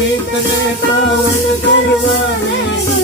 ચિત્તને પાવન કરવાને.